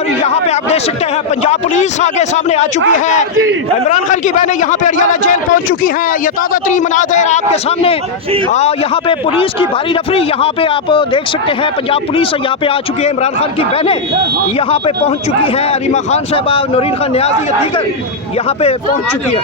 और यहाँ पे आप देख सकते हैं पंजाब पुलिस आगे सामने आ चुकी है। इमरान खान की बहनें यहाँ पे अडियाला जेल पहुँच चुकी हैं। ये ताज़ा तरीन मनाज़िर आपके सामने। यहाँ पे पुलिस की भारी नफरी यहाँ पे आप देख सकते हैं। पंजाब पुलिस यहाँ पे आ चुकी है। इमरान खान की बहनें यहाँ पे पहुँच चुकी हैं। अरीमा खान साहबा, नूरीन खान न्याजी या दीगर यहाँ पे पहुँच चुकी है।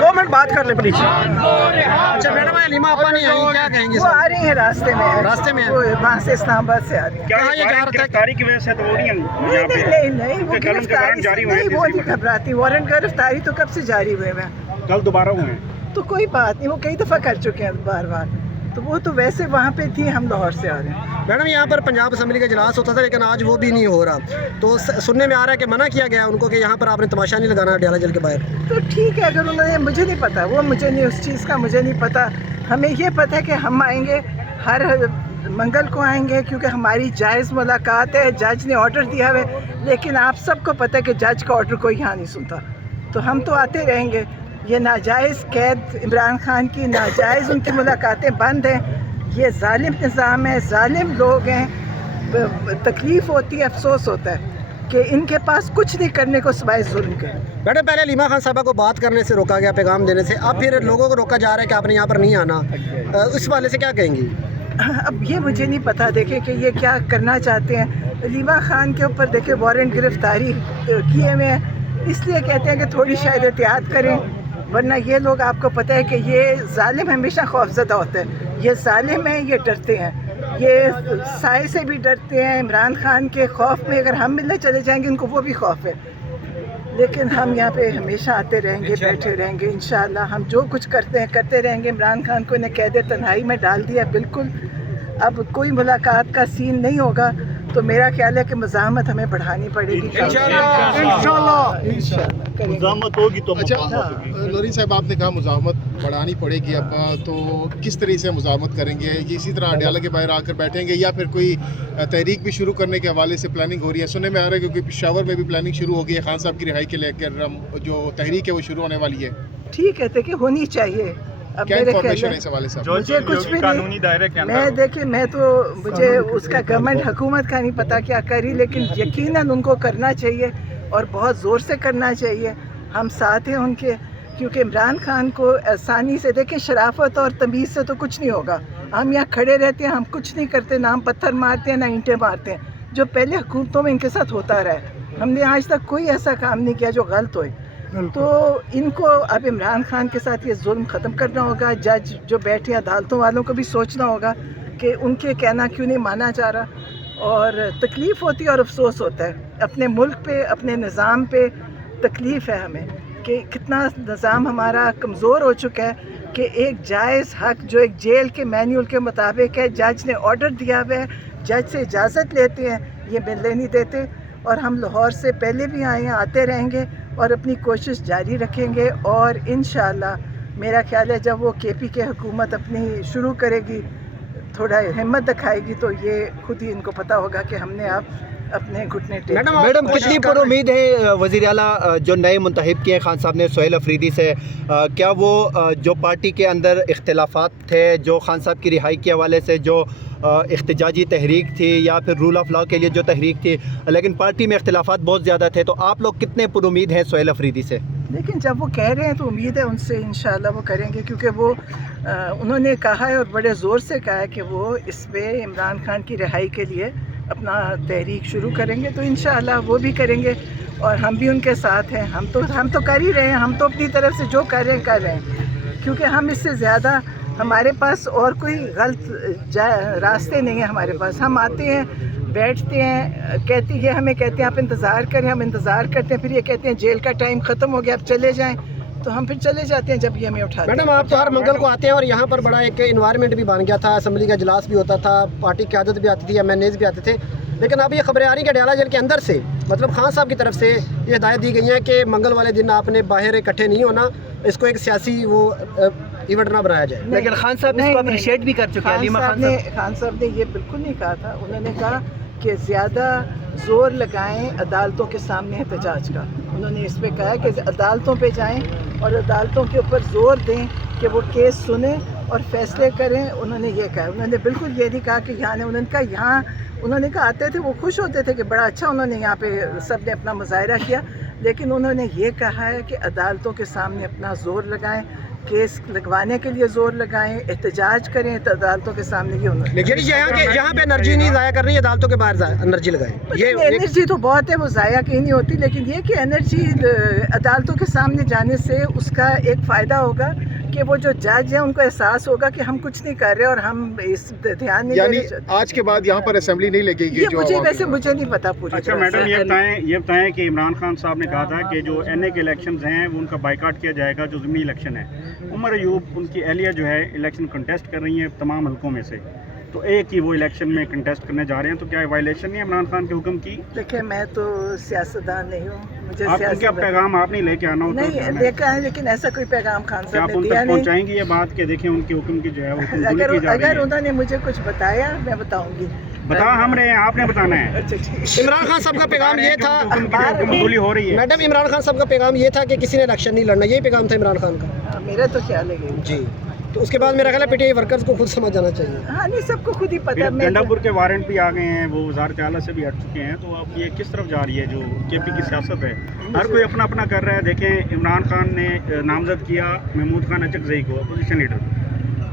दो मिनट बात कर ले प्लीज। अच्छा मैडम, अलीमा आपा नहीं आई, क्या कहेंगे? वो आ रही है रास्ते में। रास्ते में वो वहाँ से इस्लामाबाद से आ रही है। क्या ये गिरफ्तारी की वजह से तो नहीं वो गिरफ्तारी जारी नहीं, वो नहीं घबराती। वारंट गिरफ्तारी तो कब से जारी हुए हैं, कल दोबारा हुए हैं तो कोई बात नहीं, वो कई दफ़ा कर चुके हैं बार बार। तो वो तो वैसे वहाँ पे थी, हम लाहौर से आ रहे हैं। मैडम यहाँ पर पंजाब असम्बली का इजलास होता था, लेकिन आज वो भी नहीं हो रहा। तो सुनने में आ रहा है कि मना किया गया उनको कि यहाँ पर आपने तमाशा नहीं लगाना अडियाला जेल के बाहर। तो ठीक है, अगर उन्होंने, मुझे नहीं पता, वो मुझे नहीं, उस चीज़ का मुझे नहीं पता। हमें ये पता है कि हम आएंगे, हर मंगल को आएंगे, क्योंकि हमारी जायज़ मुलाकात है। जज ने ऑर्डर दिया है, लेकिन आप सबको पता है कि जज का ऑर्डर कोई यहाँ नहीं सुनता। तो हम तो आते रहेंगे। ये नाजायज़ कैद इमरान खान की, नाजायज़ उनकी मुलाकातें बंद हैं। ये जालिम निज़ाम है, जालिम लोग हैं। तकलीफ़ होती है, अफसोस होता है कि इनके पास कुछ नहीं करने को सिवाय जुल्म के। मैडम पहले अलीमा खान साहबा को बात करने से रोका गया, पैगाम देने से, अब फिर लोगों को रोका जा रहा है कि आपने यहाँ पर नहीं आना। इस वाले से क्या कहेंगी? अब ये मुझे नहीं पता, देखें कि ये क्या करना चाहते हैं। अलीमा खान के ऊपर देखें वारंट गिरफ्तारी किए हुए हैं, इसलिए कहते हैं कि थोड़ी शायद एहतियात करें, वरना ये लोग, आपको पता है कि ये जालिम हमेशा खौफज़दा होते हैं। ये जालिम हैं, ये डरते हैं, ये साए से भी डरते हैं। इमरान खान के खौफ में अगर हम मिलने चले जाएंगे, उनको वो भी खौफ है। लेकिन हम यहाँ पे हमेशा आते रहेंगे, बैठे रहेंगे। इंशाअल्लाह हम जो कुछ करते हैं करते रहेंगे। इमरान खान को इन्हें कैद तन्हाई में डाल दिया बिल्कुल। अब कोई मुलाकात का सीन नहीं होगा, तो मेरा ख्याल है कि मज़ाहमत हमें बढ़ानी पड़ेगी इंशाअल्लाह। मुज़ाहमत होगी तो अच्छा। नूरीन साहब, आपने कहा मुज़ाहमत बढ़ानी पड़ेगी, अब तो किस तरह से मुज़ाहमत करेंगे? ये इसी तरह अडियाला के बाहर आकर बैठेंगे या फिर कोई तहरीक भी शुरू करने के हवाले से प्लानिंग हो रही है? सुनने में आ रहा है क्योंकि पेशावर में भी प्लानिंग शुरू हो गई है, खान साहब की रिहाई के लेकर जो तहरीक है वो शुरू होने वाली है। ठीक है, देखिए होनी चाहिए। अब क्या मेरे इन्फॉर्मेशन है इस हवाले से? मुझे कुछ भी कानूनी दायरे के अंदर, मैं देखिए, मैं तो, मुझे उसका गवर्नमेंट हुकूमत का नहीं पता क्या करी, लेकिन यकीनन उनको करना चाहिए और बहुत ज़ोर से करना चाहिए। हम साथ हैं उनके, क्योंकि इमरान खान को आसानी से, देखें, शराफत और तमीज़ से तो कुछ नहीं होगा। हम यहाँ खड़े रहते हैं, हम कुछ नहीं करते, ना हम पत्थर मारते हैं ना ईंटें मारते हैं, जो पहले हुकूमतों में इनके साथ होता रहा है। हमने आज तक कोई ऐसा काम नहीं किया जो गलत हो। तो इनको अब इमरान खान के साथ ये जुल्म ख़त्म करना होगा। जज जो बैठे अदालतों वालों को भी सोचना होगा कि उनके कहना क्यों नहीं माना जा रहा। और तकलीफ़ होती है और अफसोस होता है, अपने मुल्क पे, अपने निज़ाम पे तकलीफ़ है हमें कि कितना निज़ाम हमारा कमज़ोर हो चुका है कि एक जायज़ हक़ जो एक जेल के मैन्यूल के मुताबिक है, जज ने ऑर्डर दिया हुआ है, जज से इजाज़त लेते हैं, ये मिलने नहीं देते। और हम लाहौर से पहले भी आए हैं, आते रहेंगे और अपनी कोशिश जारी रखेंगे। और इंशाअल्लाह मेरा ख्याल है जब वो केपी के हुकूमत अपनी शुरू करेगी, थोड़ा हिम्मत दिखाएगी, तो ये खुद ही इनको पता होगा कि हमने अब अपने घुटने टेक। मैडम कितनी पर उम्मीद है वज़ीर आला जो नए मुंतखब किए खान साहब ने सोहेल अफरीदी से, क्या वो जो पार्टी के अंदर इख्तिलाफात थे, जो खान साहब की रिहाई के हवाले से जो इख्तिजाजी तहरीक थी या फिर रूल ऑफ लॉ के लिए जो तहरीक थी, लेकिन पार्टी में इख्तिलाफात बहुत ज़्यादा थे, तो आप लोग कितने पर उम्मीद हैं सोहेल अफरीदी से? लेकिन जब वो कह रहे हैं तो उम्मीद है उनसे, इंशाअल्लाह वो करेंगे, क्योंकि वो उन्होंने कहा है और बड़े ज़ोर से कहा है कि वो इस पे इमरान खान की रिहाई के लिए अपना तहरीक शुरू करेंगे। तो इंशाअल्लाह वो भी करेंगे और हम भी उनके साथ हैं। हम तो कर ही रहे हैं, हम तो अपनी तरफ से जो कर रहे हैं, क्योंकि हम इससे ज़्यादा, हमारे पास और कोई गलत रास्ते नहीं है हमारे पास। हम आते हैं, बैठते हैं, ये हमें कहते हैं आप इंतज़ार करें, हम इंतज़ार करते हैं, फिर ये कहते हैं जेल का टाइम ख़त्म हो गया, आप चले जाएं, तो हम फिर चले जाते हैं जब ये हमें उठाते हैं। मैडम आप तो हर मंगल को आते हैं और यहाँ पर बड़ा एक इन्वायरमेंट भी बन गया था, असम्बली का इजलास भी होता था, पार्टी की क़यादत भी आती थी, MNAs भी आते थे, लेकिन अब ये खबरें आ रही कि अडियाला जेल के अंदर से, मतलब खान साहब की तरफ से ये हिदायत दी गई है कि मंगल वाले दिन आपने बाहर इकट्ठे नहीं होना, इसको एक सियासी वो इवेंट ना बनाया जाए। लेकिन खान साहब इसको अप्रिशिएट भी कर चुके हैं। खान साहब ने ये बिल्कुल नहीं कहा था। उन्होंने कहा کہ زیادہ زور لگائیں عدالتوں کے سامنے احتجاج کا. انہوں نے اس پہ کہا کہ عدالتوں پہ جائیں اور عدالتوں کے اوپر زور دیں کہ وہ کیس سنیں اور فیصلے کریں. انہوں نے یہ کہا, انہوں نے بالکل یہ نہیں کہا کہ یہاں انہوں نے کہا یہاں انہوں نے کہا آتے تھے وہ خوش ہوتے تھے کہ بڑا اچھا انہوں نے یہاں پہ سب نے اپنا مظاہرہ کیا, لیکن انہوں نے یہ کہا ہے کہ عدالتوں کے سامنے اپنا زور لگائیں, کیس لگوانے کے لیے زور لگائیں, احتجاج کریں عدالتوں کے سامنے. یہ انہوں نے یہاں پہ انرجی نہیں ضائع کر رہی ہے, عدالتوں کے باہر انرجی لگائیں. یہ انرجی تو بہت ہے, وہ ضائع کہیں نہیں ہوتی, لیکن یہ کہ انرجی عدالتوں کے سامنے جانے سے اس کا ایک فائدہ ہوگا کہ وہ جو جج ہیں ان کو احساس ہوگا کہ ہم کچھ نہیں کر رہے اور ہم اس دھیان نہیں یعنی دے رہے. آج کے بعد یہاں پر اسمبلی نہیں لگے گی. یہ مجھے ویسے مجھے نہیں پتا پوری اچھا طرح میڈم, سے. یہ بتائیں کہ عمران خان صاحب نے کہا تھا کہ جو این اے کے الیکشنز ہیں وہ ان کا بائیکاٹ کیا جائے گا جو ضمنی الیکشن ہے. عمر ایوب ان کی اہلیہ جو ہے الیکشن کنٹیسٹ کر رہی ہیں تمام حلقوں میں سے, تو ایک ہی وہ الیکشن میں کنٹیسٹ کرنے جا رہے ہیں, تو کیا وائلیشن نہیں ہے عمران خان کے حکم کی؟ دیکھیں میں تو سیاستدان نہیں ہوں, مجھے آپ ان کا پیغام آپ نہیں لے کے آنا ہوتا نہیں دیکھا ہے, لیکن ایسا کوئی پیغام خان کیا صاحب آپ نے ان دیا تک نہیں. پہنچائیں گی یہ بات کہ دیکھیں ان کے حکم کی جو ہے وہ اگر انہوں نے مجھے کچھ بتایا میں بتاؤں گی. بتا ہم رہے ہیں, آپ نے بتانا ہے. اچھا ٹھیک. عمران خان صاحب کا پیغام یہ تھا, قبولی ہو رہی ہے میڈم عمران خان صاحب کا پیغام یہ تھا کہ کسی نے الیکشن نہیں لڑنا, یہی پیغام تھا عمران خان کا. میرا تو خیال ہے یہ. جی, تو اس کے بعد میرا خیال ہے پی ٹی آئی ورکرز کو خود سمجھ جانا چاہیے. ہاں نہیں, سب کو خود ہی پتہ ہے. گنڈا پور کے وارنٹ بھی آ گئے ہیں, وہ وزارت اعلیٰ سے بھی ہٹ چکے ہیں, تو اب یہ کس طرف جا رہی ہے جو کے پی کی سیاست ہے؟ ہر کوئی اپنا اپنا کر رہا ہے. دیکھیں عمران خان نے نامزد کیا محمود خان اچکزئی کو اپوزیشن لیڈر,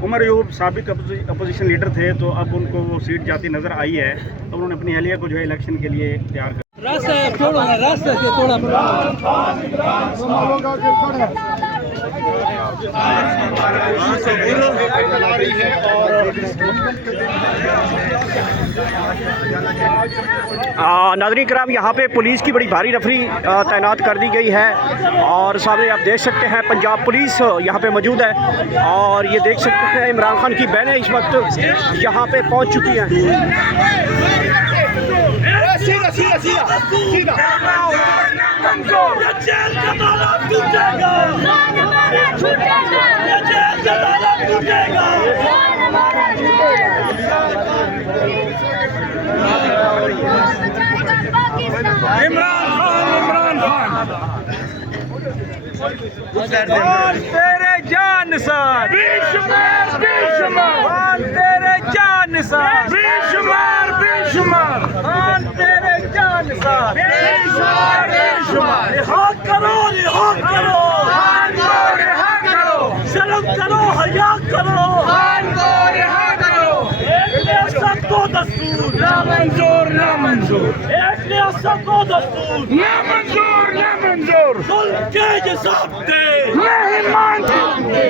عمر ایوب سابق اپوزیشن لیڈر تھے, تو اب ان کو وہ سیٹ جاتی نظر آئی ہے, تو انہوں نے اپنی اہلیہ کو جو ہے الیکشن کے لیے تیار کر ناظرین کرام, یہاں پہ پولیس کی بڑی بھاری نفری تعینات کر دی گئی ہے, اور سامنے آپ دیکھ سکتے ہیں پنجاب پولیس یہاں پہ موجود ہے, اور یہ دیکھ سکتے ہیں عمران خان کی بہنیں اس وقت یہاں پہ پہنچ چکی ہیں. تیرے جان نثار بے شمار تیرے جان نثار بے شمار تیرے جان نثار بے شمار. رہا کرو شرم کرو, حیا کرو, ایک ریاست کو دستور نہ منظور, ایک ریاست کو دستور نہ منظور, ظلم کے حساب دے نہیں مانتے,